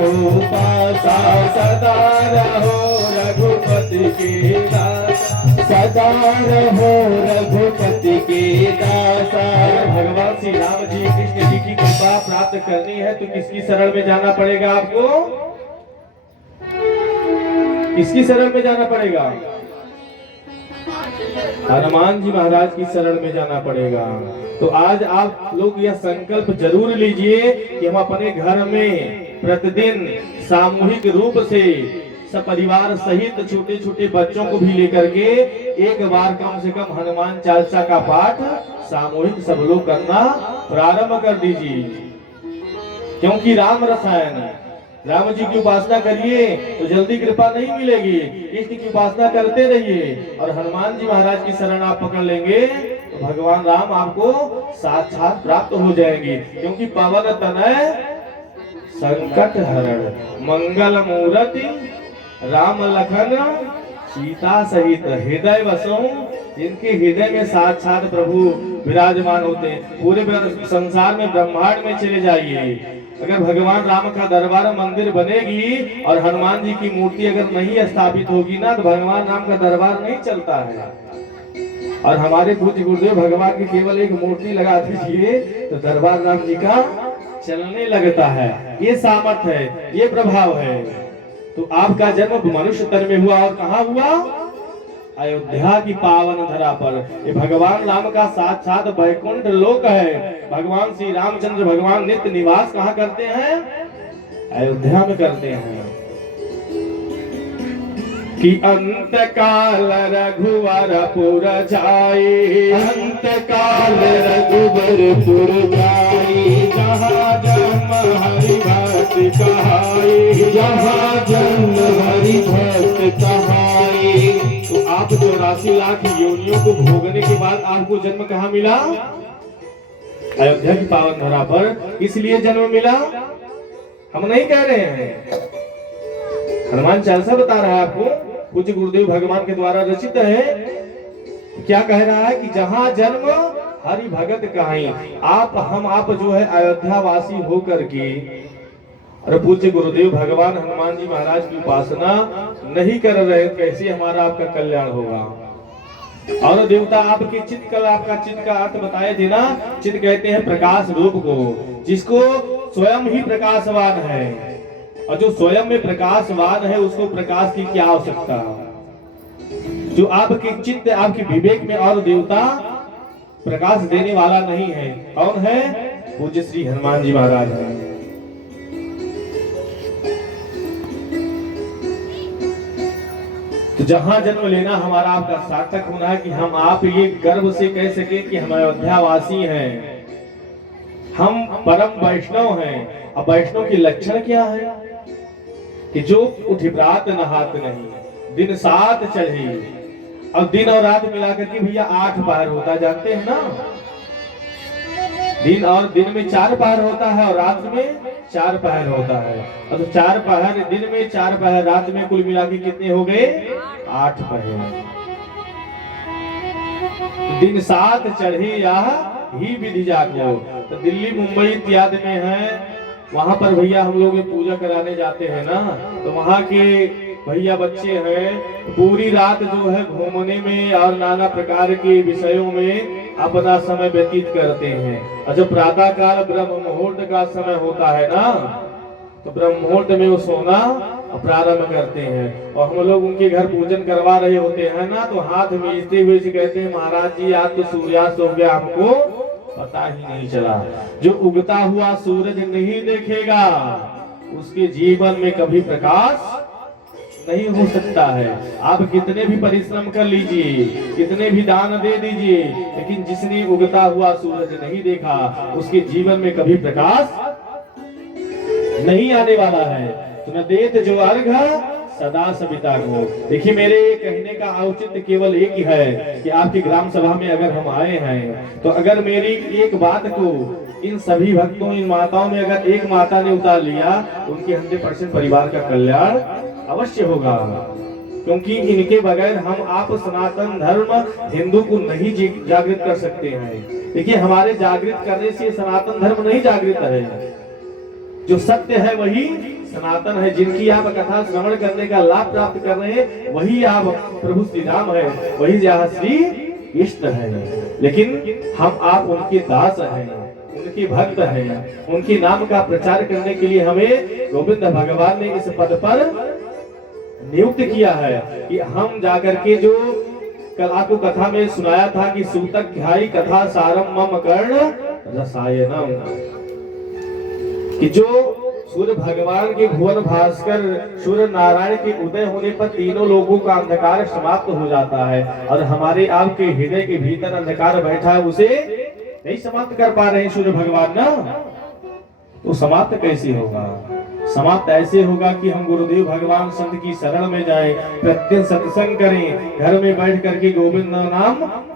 हो पासा, सदा रहो रघुपति के दासा, सदा रहो रघुपति के दासा। भगवान श्री राम जी कृष्ण जी की कृपा प्राप्त करनी है तो किसकी शरण में जाना पड़ेगा आपको? किसकी शरण में जाना पड़ेगा? हनुमान जी महाराज की शरण में जाना पड़ेगा। तो आज आप लोग यह संकल्प जरूर लीजिए कि हम अपने घर में प्रतिदिन सामूहिक रूप से सपरिवार सहित छोटे छोटे बच्चों को भी लेकर के एक बार कम से कम हनुमान चालीसा का पाठ सामूहिक सब लोग करना प्रारंभ कर दीजिए। क्योंकि राम रसायन, राम जी की उपासना करिए तो जल्दी कृपा नहीं मिलेगी। कृष्ण की उपासना करते रहिए और हनुमान जी महाराज की शरण आप पकड़ लेंगे तो भगवान राम आपको साक्षात प्राप्त हो जाएंगे। क्योंकि पवन तनय संकट हरण, मंगल मूर्ति राम लखन सीता सहित, हृदय बसों, जिनके हृदय में साक्षात प्रभु विराजमान होते हैं। पूरे संसार में ब्रह्मांड में चले जाइए, अगर भगवान राम का दरबार मंदिर बनेगी और हनुमान जी की मूर्ति अगर नहीं स्थापित होगी ना तो भगवान राम का दरबार नहीं चलता है। और हमारे पूज्य गुरुदेव भगवान की केवल एक मूर्ति लगा दीजिए तो दरबार राम जी का चलने लगता है। ये सामर्थ्य है, ये प्रभाव है। तो आपका जन्म मनुष्य तन में हुआ और कहाँ हुआ? अयोध्या की पावन धरा पर। ये भगवान राम का साक्षात वैकुंठ लोक है। भगवान श्री रामचंद्र भगवान नित्य निवास कहाँ करते हैं? अयोध्या में करते हैं। कि अंत काल रघुवरपुर जाए, अंत काल रघुवरपुर जाए, जहाँ जन्म हरि भक्त कहाए, जहाँ जन्म हरि भक्त कहाए। तो आप 84 लाख योनियों को भोगने के बाद आपको जन्म कहाँ मिला? अयोध्या की पावन धरा पर। इसलिए जन्म मिला, हम नहीं कह रहे हैं, हनुमान चालीसा बता रहा है आपको, पूज्य गुरुदेव भगवान के द्वारा रचित है। क्या कह रहा है कि जहां जन्म हरि भगत कहाई। आप जो है अयोध्या वासी होकर के और पूज्य गुरुदेव भगवान हनुमान जी महाराज की उपासना नहीं कर रहे, कैसे हमारा आपका कल्याण होगा? और देवता आपके चित्त कल आपका चित्त का अर्थ बताए थे ना। चित्त कहते हैं प्रकाश रूप को, जिसको स्वयं ही प्रकाशवान है। और जो स्वयं में प्रकाशवान है उसको प्रकाश की क्या आवश्यकता? जो आपके चित्त आपके विवेक में और देवता प्रकाश देने वाला नहीं है, कौन है? पूज्य श्री हनुमान जी महाराज है। तो जहां जन्म लेना हमारा आपका सार्थक होना है कि हम आप ये गर्व से कह सके कि हम अयोध्यावासी हैं, हम परम वैष्णव हैं। अब वैष्णव के लक्षण क्या है? कि जो उठिप्रात नहात नहीं, दिन 7 चढ़े। अब दिन और रात मिलाकर के भैया 8 पहर होता, जानते हैं ना? दिन में 4 पहर होता है और रात में 4 पहर होता है। अब 4 पहर दिन में, 4 पहर रात में, कुल मिला के कितने हो गए? 8 पहर। दिन 7 चढ़े या ही विधि जागो। तो दिल्ली मुंबई इत्यादि में है, वहां पर भैया हम लोग पूजा कराने जाते हैं ना, तो वहां के भैया बच्चे हैं पूरी रात जो है घूमने में और नाना प्रकार के विषयों में अपना समय व्यतीत करते हैं। और जब प्रातः काल ब्रह्म मुहूर्त का समय होता है ना, तो ब्रह्म मुहूर्त में वो सोना प्रारंभ करते हैं। और हम लोग उनके घर पूजन करवा रहे होते हैं ना, तो हाथ मीचते हुए से कहते हैं महाराज जी आज तो सूर्यास्त हो गया, हमको पता ही नहीं चला। जो उगता हुआ सूरज नहीं देखेगा उसके जीवन में कभी प्रकाश नहीं हो सकता है। आप कितने भी परिश्रम कर लीजिए, कितने भी दान दे दीजिए, लेकिन जिसने उगता हुआ सूरज नहीं देखा उसके जीवन में कभी प्रकाश नहीं आने वाला है। तो न देत जो अर्घ सदा सविता को। देखिए मेरे कहने का औचित्य केवल एक ही है कि आपकी ग्राम सभा में अगर हम आए हैं तो अगर मेरी एक बात को इन सभी भक्तों, इन माताओं में अगर एक माता ने उतार लिया, उनके 100% परिवार का कल्याण अवश्य होगा। क्योंकि इनके बगैर हम आप सनातन धर्म हिंदू को नहीं जागृत कर सकते हैं। देखिए हमारे जागृत करने से सनातन धर्म नहीं जागृत है। जो सत्य है वही सनातन है, जिनकी आप कथा श्रवण करने का लाभ प्राप्त कर रहे हैं वही आप प्रभु श्री राम है, वही जहाँ श्री कृष्ण है। लेकिन हम आप उनके दास हैं, उनके भक्त हैं, उनके नाम का प्रचार करने के लिए हमें गोविंद भगवान ने इस पद पर नियुक्त किया है कि हम जाकर के जो कल आपको कथा में सुनाया था कि सूतक ध्यायी कथा सारम मम कर्ण रसायनम, कि जो सूर्य भगवान के भुवन भास्कर सूर्य नारायण के उदय होने पर तीनों लोगों का अंधकार समाप्त हो जाता है, और हमारे आपके हृदय के भीतर अंधकार बैठा है उसे नहीं समाप्त कर पा रहे हैं सूर्य भगवान ना, तो समाप्त कैसे होगा? समाप्त ऐसे होगा कि हम गुरुदेव भगवान संत की शरण में जाएं, प्रतिदिन सत्संग करें, घर में बैठ करके गोविंद नाम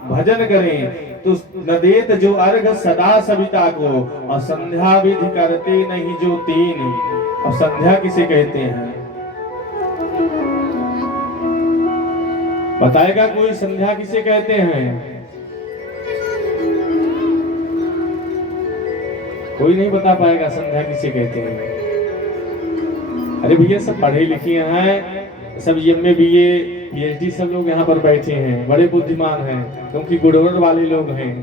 भजन करें, तो नदेत जो अर्घ सदा सविता को, और संध्या विधि करते नहीं जो तीन। अब संध्या किसे कहते हैं? बताएगा कोई संध्या किसे कहते हैं? कोई नहीं बता पाएगा संध्या किसे कहते हैं। अरे भैया सब पढ़े लिखे हैं, सब एमए बीए पीएचडी सब लोग यहाँ पर बैठे हैं, बड़े बुद्धिमान हैं, क्योंकि गुड़वर वाले लोग हैं,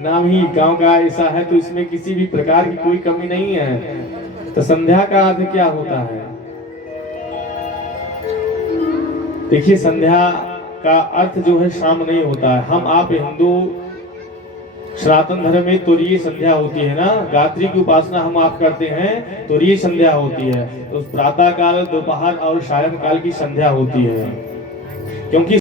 नाम ही गांव का ऐसा है, तो इसमें किसी भी प्रकार की कोई कमी नहीं है। तो संध्या का अर्थ क्या होता है? देखिए, संध्या का अर्थ जो है शाम नहीं होता है। हम आप हिंदू सनातन धर्म में तुरीय संध्या होती है ना, गायत्री की उपासना हम आप करते हैं, तुरीय संध्या होती है, तो प्रातः काल, दोपहर और सायं काल की संध्या होती है, क्योंकि